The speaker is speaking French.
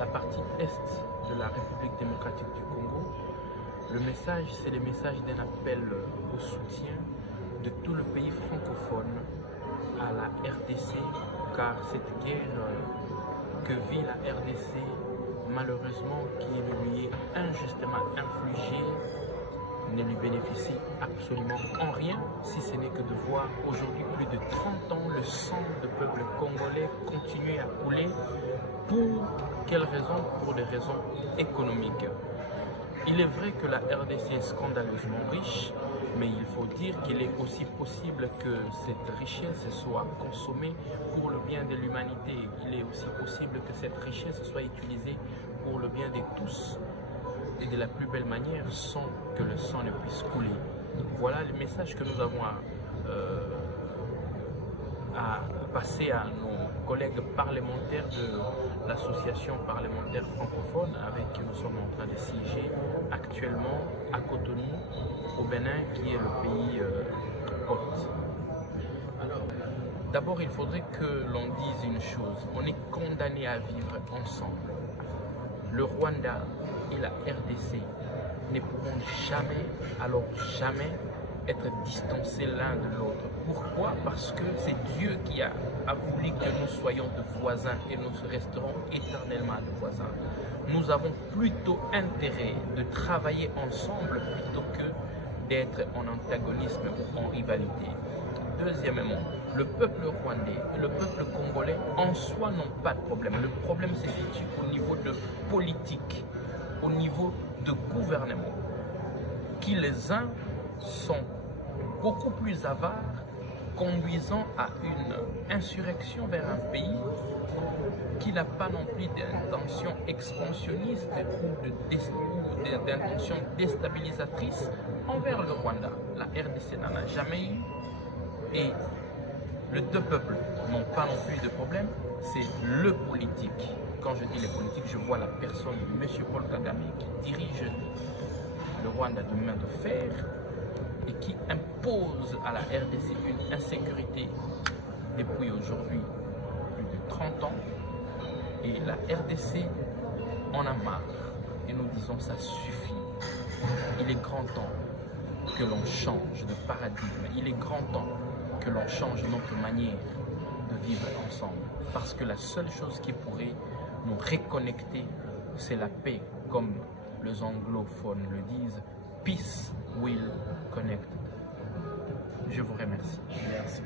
la partie est de la République démocratique du Congo. Le message, c'est le message d'un appel au soutien de tout le pays francophone à la RDC, car cette guerre que vit la RDC, malheureusement, qui lui est injustement infligée, ne lui bénéficie absolument en rien, si ce n'est que de voir aujourd'hui plus de 30 ans le sang du peuple congolais continuer à couler. Pour quelles raisons? Pour des raisons économiques. Il est vrai que la RDC est scandaleusement riche, mais il faut dire qu'il est aussi possible que cette richesse soit consommée pour le bien de l'humanité. Il est aussi possible que cette richesse soit utilisée pour le bien de tous et de la plus belle manière sans que le sang ne puisse couler. Voilà le message que nous avons à passer à nos collègues parlementaires de l'association parlementaire francophone avec qui nous sommes en train de siéger actuellement à Cotonou, au Bénin, qui est le pays hôte. Alors, d'abord, il faudrait que l'on dise une chose. On est condamnés à vivre ensemble. Le Rwanda et la RDC ne pourront jamais, alors jamais, être distancés l'un de l'autre. Pourquoi? Parce que c'est Dieu qui a voulu que nous soyons de voisins et nous resterons éternellement de voisins. Nous avons plutôt intérêt de travailler ensemble plutôt que d'être en antagonisme ou en rivalité. Deuxièmement, le peuple rwandais et le peuple congolais en soi n'ont pas de problème. Le problème se situe au niveau de politique, au niveau de gouvernement, qui les uns sont beaucoup plus avares, conduisant à une insurrection vers un pays qui n'a pas non plus d'intention expansionniste ou d'intention déstabilisatrice envers le Rwanda. La RDC n'en a jamais eu et les deux peuples n'ont pas non plus de problème, c'est le politique. Quand je dis le politique, je vois la personne de M. Paul Kagame qui dirige le Rwanda de main de fer et qui impose à la RDC une insécurité depuis aujourd'hui plus de 30 ans. Et la RDC en a marre. Et nous disons ça suffit. Il est grand temps que l'on change de paradigme. Il est grand temps que l'on change notre manière de vivre ensemble. Parce que la seule chose qui pourrait nous reconnecter, c'est la paix, comme les anglophones le disent. Peace will connect. Je vous remercie. Merci.